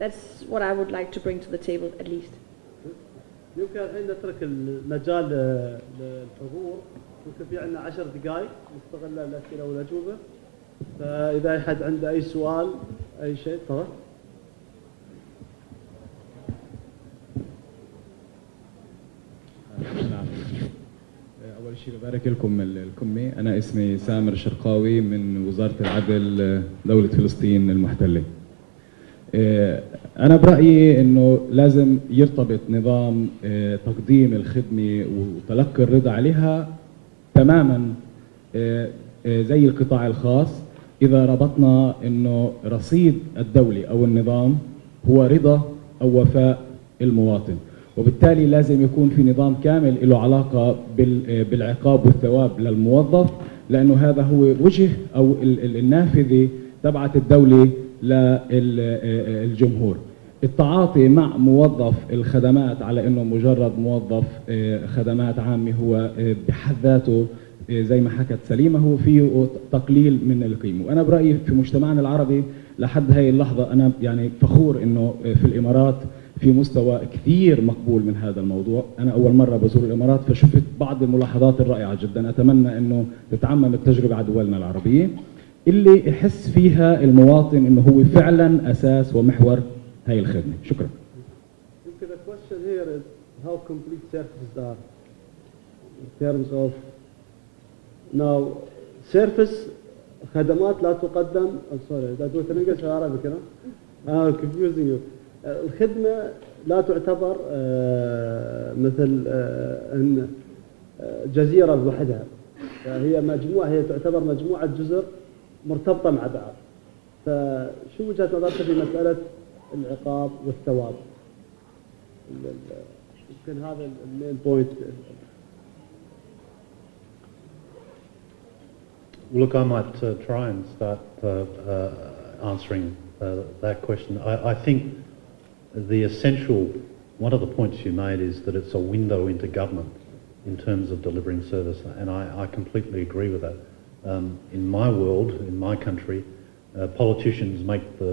That's what I would like to bring to the table, at least. يمكن الحين نترك المجال للحضور. يمكن في عندنا 10 دقائق نستغل الأسئلة والأجوبة. فإذا أي حد عنده أي سؤال أي شيء تفضل. نعم. أول شيء ببارك لكم الكمي. أنا اسمي سامر شرقاوي من وزارة العدل دولة فلسطين المحتلة. أنا برأيي إنه لازم يرتبط نظام تقديم الخدمة وتلقي الرضا عليها تماماً زي القطاع الخاص، إذا ربطنا إنه رصيد الدولة أو النظام هو رضا أو وفاء المواطن، وبالتالي لازم يكون في نظام كامل له علاقة بالعقاب والثواب للموظف، لأنه هذا هو وجه أو النافذة تبعت الدولة للجمهور. التعاطي مع موظف الخدمات على انه مجرد موظف خدمات عامة هو بحد ذاته زي ما حكت سليمة هو فيه تقليل من القيمة. وانا برأيي في مجتمعنا العربي لحد هاي اللحظة انا يعني فخور انه في الامارات في مستوى كثير مقبول من هذا الموضوع. انا اول مرة بزور الامارات فشفت بعض الملاحظات الرائعة جدا، اتمنى انه تتعمم التجربة على دولنا العربية اللي يحس فيها المواطن انه هو فعلا اساس ومحور هاي الخدمة. شكرا. The question here is how complete services are in terms of now service خدمات لا تقدم. sorry that was in English or Arabic I'm confusing you. الخدمة لا تعتبر مثل ان جزيرة لوحدها، فهي مجموعة، هي تعتبر مجموعة جزر مرتبطة مع بعض. فشو وجهة نظرك في مسألة العقاب والثواب؟ يمكن هذا المين بوينت. Look, I might try and start answering that question. I think the essential, one of the points you made is that it's a window into government in terms of delivering service, and I completely agree with that. In my world, in my country, politicians make the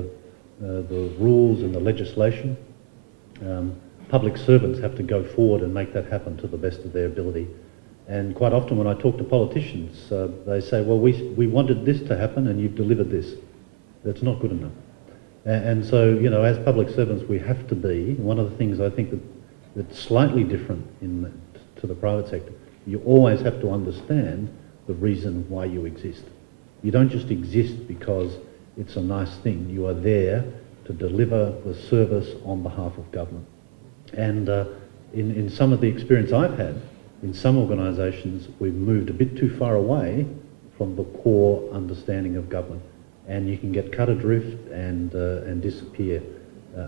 the rules and the legislation. Public servants have to go forward and make that happen to the best of their ability. And quite often when I talk to politicians, they say, well, we wanted this to happen and you've delivered this. That's not good enough. And so, you know, as public servants, we have to be, one of the things I think that's slightly different to the private sector, you always have to understand the reason why you exist. You don't just exist because it's a nice thing. You are there to deliver the service on behalf of government. And in some of the experience I've had, in some organisations, we've moved a bit too far away from the core understanding of government. And you can get cut adrift and disappear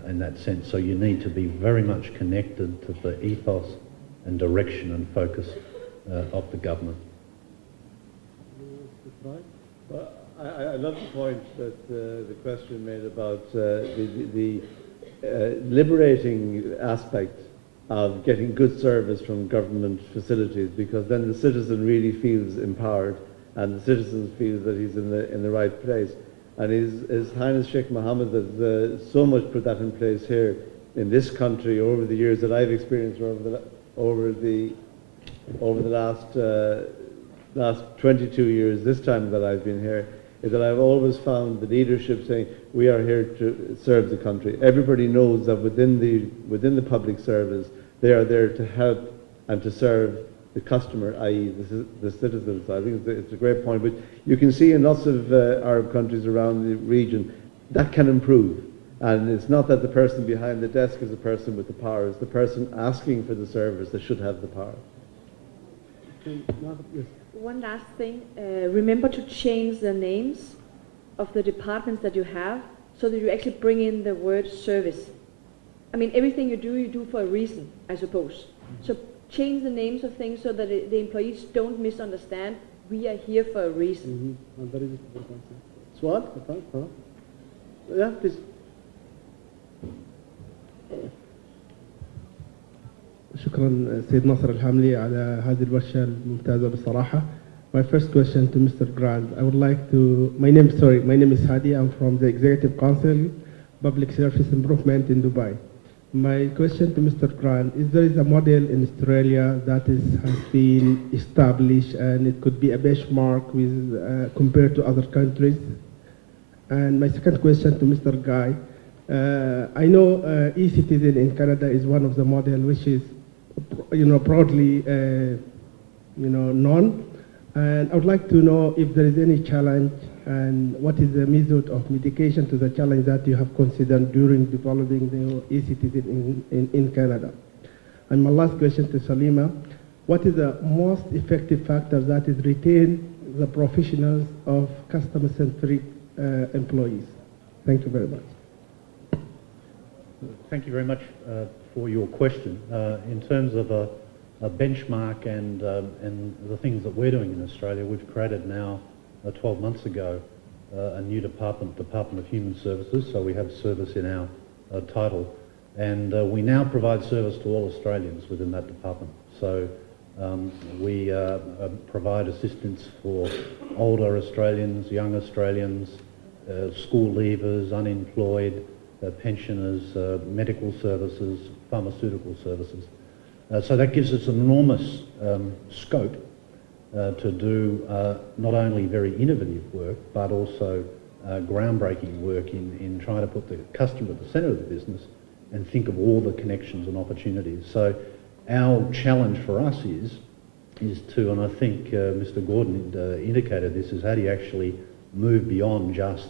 in that sense. So you need to be very much connected to the ethos and direction and focus of the government. Well, I love the point that the question made about the liberating aspect of getting good service from government facilities, because then the citizen really feels empowered and the citizen feels that he's in the right place. And His Highness Sheikh Mohammed has so much put that in place here in this country over the years that I've experienced over the last 22 years, this time that I've been here, is that I've always found the leadership saying, we are here to serve the country. Everybody knows that within the public service, they are there to help and to serve the customer, i.e. the citizens. So I think it's a great point. But you can see in lots of Arab countries around the region, that can improve. And it's not that the person behind the desk is the person with the power, it's the person asking for the service that should have the power. One last thing, remember to change the names of the departments that you have so that you actually bring in the word service. I mean, everything you do for a reason, I suppose. So change the names of things so that the employees don't misunderstand we are here for a reason. سؤال؟ Yeah, please. شكرا سيد ناصر الحاملي على هذه الورشة الممتازة بصراحة. My first question to Mr. Grant. I would like to, my name is Hadi. I'm from the Executive Council, Public Service Improvement in Dubai. My question to Mr. Grant is there is a model in Australia that has been established and it could be a benchmark with compared to other countries. And my second question to Mr. Guy. I know e-citizen in Canada is one of the models which is, broadly, known. And I would like to know if there is any challenge and what is the method of mitigation to the challenge that you have considered during developing the e-citizen in Canada. And my last question to Salima, what is the most effective factor that is retain the professionals of customer-centric employees? Thank you very much. Thank you very much for your question. In terms of a benchmark and the things that we're doing in Australia, we've created now 12 months ago a new Department of Human Services, so we have service in our title, and we now provide service to all Australians within that department. So we provide assistance for older Australians, young Australians, school leavers, unemployed, pensioners, medical services, pharmaceutical services. So that gives us an enormous scope to do not only very innovative work, but also groundbreaking work in trying to put the customer at the centre of the business and think of all the connections and opportunities. So our challenge for us is to, and I think Mr. Gordon indicated this, is how do you actually move beyond just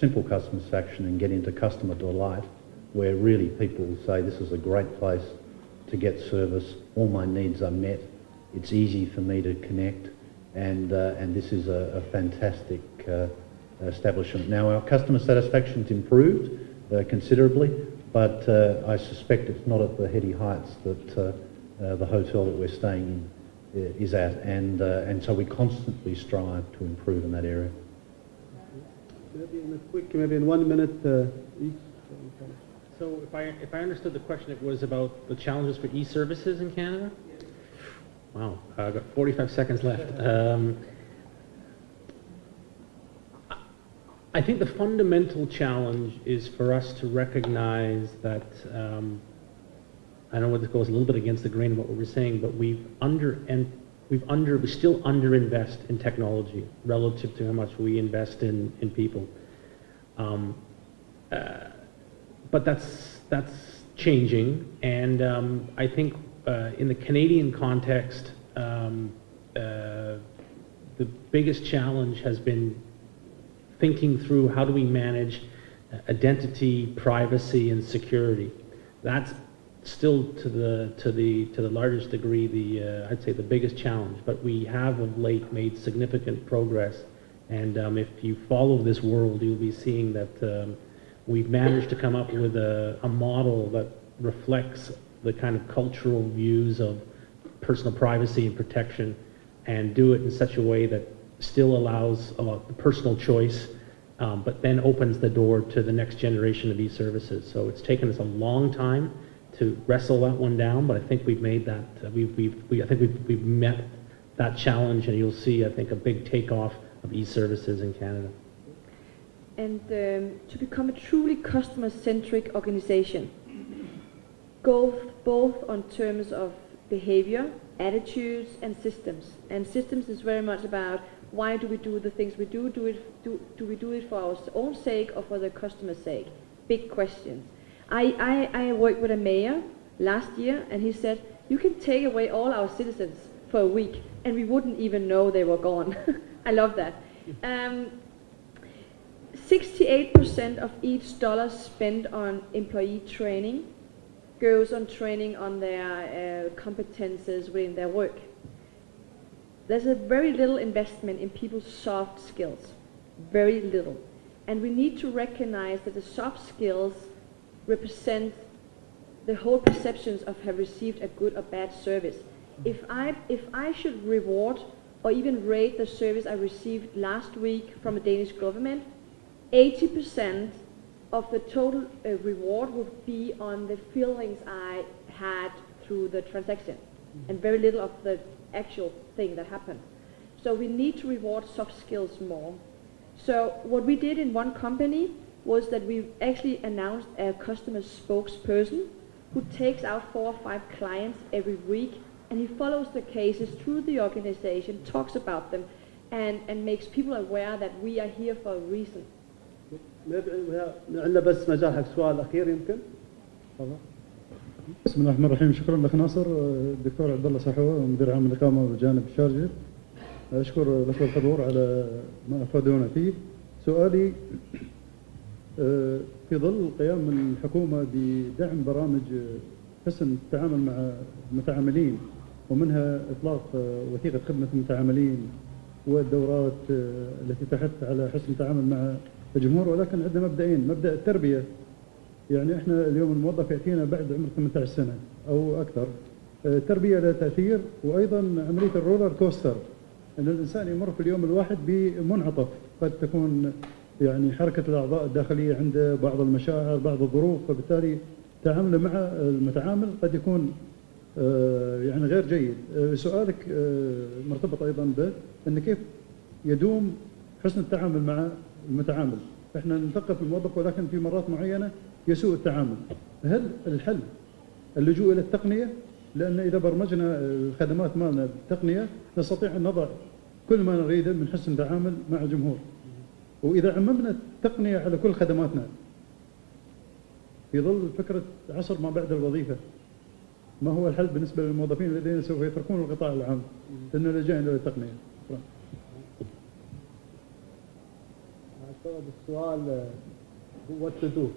simple customer satisfaction and get into customer delight, where really people say this is a great place to get service, all my needs are met, it's easy for me to connect, and this is a fantastic establishment. Now our customer satisfaction's improved considerably, but I suspect it's not at the heady heights that the hotel that we're staying in is at, and so we constantly strive to improve in that area. Maybe in 1 minute each. So if I understood the question, it was about the challenges for e-services in Canada? Wow, I've got 45 seconds left. I think the fundamental challenge is for us to recognize that, I know this goes a little bit against the grain of what we were saying, but we still underinvest in technology relative to how much we invest in people. But that's changing, and I think in the Canadian context, the biggest challenge has been thinking through how do we manage identity, privacy, and security. That's still to the largest degree I'd say the biggest challenge. But we have of late made significant progress, and if you follow this world, you'll be seeing that we've managed to come up with a model that reflects the kind of cultural views of personal privacy and protection, and do it in such a way that still allows personal choice, but then opens the door to the next generation of e-services. So it's taken us a long time to wrestle that one down, but I think we've made that. I think we've met that challenge, and you'll see, I think, a big takeoff of e-services in Canada. And to become a truly customer-centric organization, goes both on terms of behavior, attitudes, and systems. And systems is very much about why do we do the things we do? Do we do it for our own sake or for the customer's sake? Big questions. I worked with a mayor last year, and he said, you can take away all our citizens for a week, and we wouldn't even know they were gone. I love that. 68% of each dollar spent on employee training goes on training on their competences within their work. There's a very little investment in people's soft skills, very little. And we need to recognize that the soft skills represent the whole perceptions of have received a good or bad service. If I should reward or even rate the service I received last week from the Danish government, 80% of the total reward would be on the feelings I had through the transaction, and very little of the actual thing that happened. So we need to reward soft skills more. So what we did in one company was that we actually announced a customer spokesperson who takes out 4 or 5 clients every week, and he follows the cases through the organization, talks about them, and makes people aware that we are here for a reason. عندنا بس مجال حق سؤال أخير يمكن. تفضل. بسم الله الرحمن الرحيم. شكرا لك ناصر. الدكتور عبد الله صحوة مدير عام الإقامة بجانب الشارجة. أشكر الأخوة الحضور على ما أفادونا فيه. سؤالي في ظل قيام الحكومة بدعم برامج حسن التعامل مع المتعاملين، ومنها إطلاق وثيقة خدمة المتعاملين والدورات التي تحث على حسن التعامل مع الجمهور، ولكن عندنا مبدئين. مبدأ التربية، يعني احنا اليوم الموظف يأتينا بعد عمر 18 سنة أو أكثر. التربية لها تأثير، وأيضا عملية الرولر كوستر، أن الإنسان يمر في اليوم الواحد بمنعطف، قد تكون يعني حركة الأعضاء الداخلية عنده بعض المشاعر، بعض الظروف، فبالتالي تعامله مع المتعامل قد يكون يعني غير جيد. سؤالك مرتبط أيضا بأن كيف يدوم حسن التعامل مع المتعامل. احنا نثقف الموظف، ولكن في مرات معينة يسوء التعامل. هل الحل اللجوء إلى التقنية؟ لأن إذا برمجنا الخدمات مالنا بالتقنية نستطيع أن نضع كل ما نريده من حسن التعامل مع الجمهور. وإذا عممنا التقنية على كل خدماتنا في ظل فكرة عصر ما بعد الوظيفة، ما هو الحل بالنسبة للموظفين الذين سوف يتركون القطاع العام لأنه لجأنا إلى التقنية؟ السؤال what to do?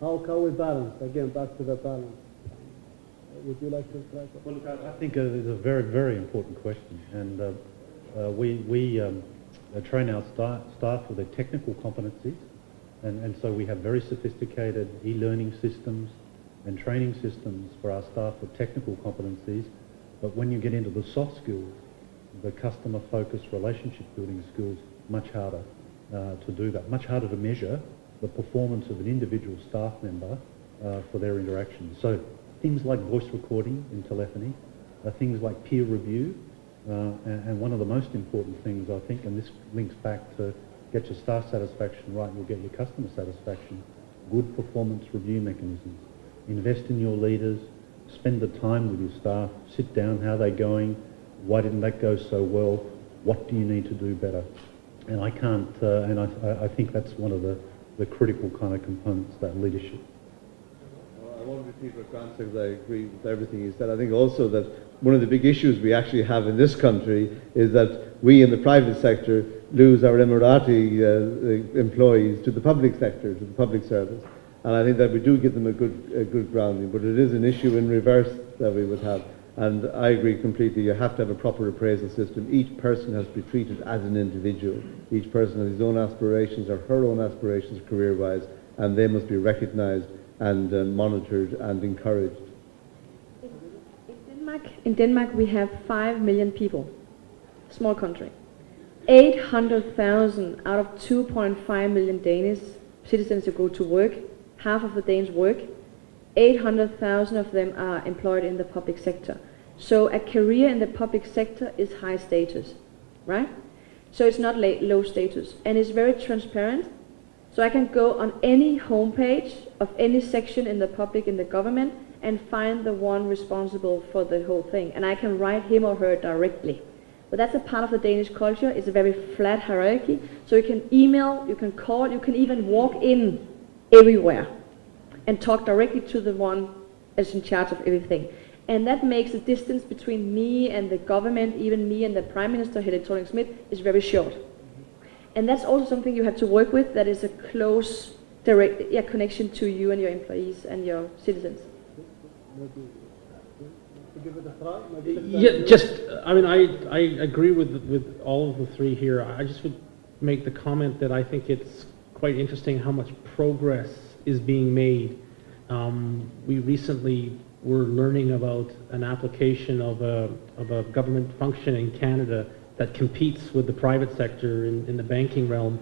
How can we balance? Again, back to the balance. Would you like to try to? Well, look, I think it's a very, very important question, and we train our staff for their technical competencies, and so we have very sophisticated e-learning systems and training systems for our staff for technical competencies. But when you get into the soft skills, the customer-focused relationship-building skills, much harder to do that, much harder to measure the performance of an individual staff member for their interactions. So things like voice recording in telephony, things like peer review, and one of the most important things, I think, and this links back to get your staff satisfaction right, you'll get your customer satisfaction. Good performance review mechanisms. Invest in your leaders, spend the time with your staff, sit down, how are they going, why didn't that go so well, what do you need to do better? And I can't, I think that's one of the critical kind of components, that leadership. I won't repeat what Grant said, because I agree with everything he said. I think also that one of the big issues we actually have in this country is that we in the private sector lose our Emirati employees to the public sector, to the public service. And I think that we do give them a good grounding, but it is an issue in reverse that we would have. And I agree completely, you have to have a proper appraisal system. Each person has to be treated as an individual. Each person has his own aspirations or her own aspirations career-wise, and they must be recognised and monitored and encouraged. In Denmark we have 5 million people, small country. 800,000 out of 2.5 million Danish citizens who go to work, half of the Danes work, 800,000 of them are employed in the public sector. So a career in the public sector is high status, right? So it's not low status, and it's very transparent. So I can go on any homepage of any section in the public, in the government, and find the one responsible for the whole thing. And I can write him or her directly. But that's a part of the Danish culture. It's a very flat hierarchy. So you can email, you can call, you can even walk in everywhere and talk directly to the one that's in charge of everything. And that makes the distance between me and the government, even me and the Prime Minister, Helle Thorning-Schmidt, is very short. And that's also something you have to work with, that is a close, direct connection to you and your employees and your citizens. Yeah, just, I mean, I agree with all of the three here. I just would make the comment that I think it's quite interesting how much progress is being made. We recently were learning about an application of a government function in Canada that competes with the private sector in the banking realm,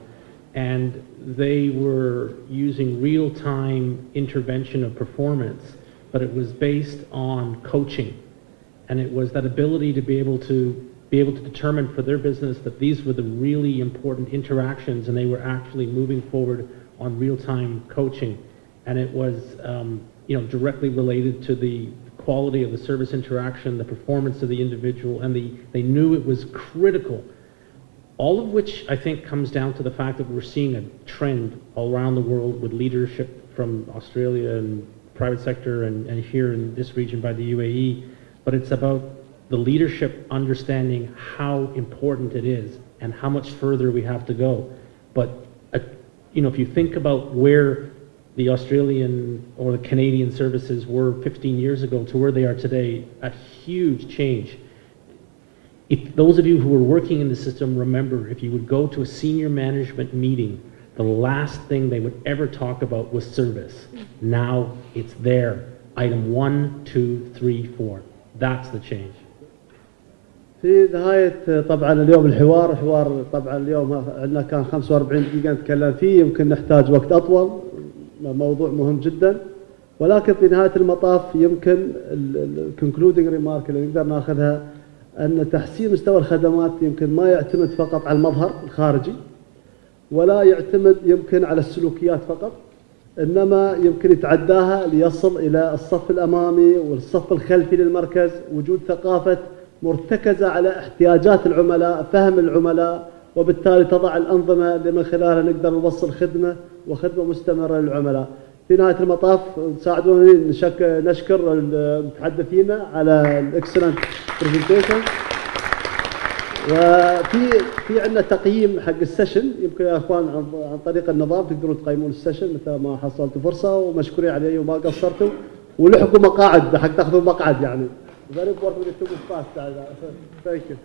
and they were using real-time intervention of performance, but it was based on coaching, and it was that ability to be able to determine for their business that these were the really important interactions, and they were actually moving forward on real-time coaching, and it was directly related to the quality of the service interaction, the performance of the individual, and they knew it was critical. All of which I think comes down to the fact that we're seeing a trend all around the world with leadership from Australia and private sector and here in this region by the UAE, but it's about the leadership understanding how important it is and how much further we have to go. But if you think about where the Australian or the Canadian services were 15 years ago to where they are today, a huge change. If those of you who were working in the system remember, if you would go to a senior management meeting, the last thing they would ever talk about was service. Now it's there. Item 1, 2, 3, 4. That's the change. في نهاية طبعا اليوم الحوار طبعا اليوم عندنا كان 45 دقيقة نتكلم فيه، يمكن نحتاج وقت أطول، موضوع مهم جدا، ولكن في نهاية المطاف يمكن الكونكلودينج ريمارك اللي نقدر ناخذها أن تحسين مستوى الخدمات يمكن ما يعتمد فقط على المظهر الخارجي، ولا يعتمد يمكن على السلوكيات فقط، إنما يمكن يتعداها ليصل إلى الصف الأمامي والصف الخلفي للمركز، وجود ثقافة مرتكزة على احتياجات العملاء، فهم العملاء، وبالتالي تضع الأنظمة اللي من خلالها نقدر نوصل خدمة وخدمة مستمرة للعملاء. في نهاية المطاف ساعدوني نشكر المتحدثين على الاكسلنت برزنتيشن. وفي عندنا تقييم حق السيشن، يمكن يا اخوان عن طريق النظام تقدروا تقيمون السيشن متى ما حصلتوا فرصة، ومشكورين عليه وما قصرتوا، ولحقوا مقاعد حق تاخذوا مقعد يعني. Very important to move fast. Thank you.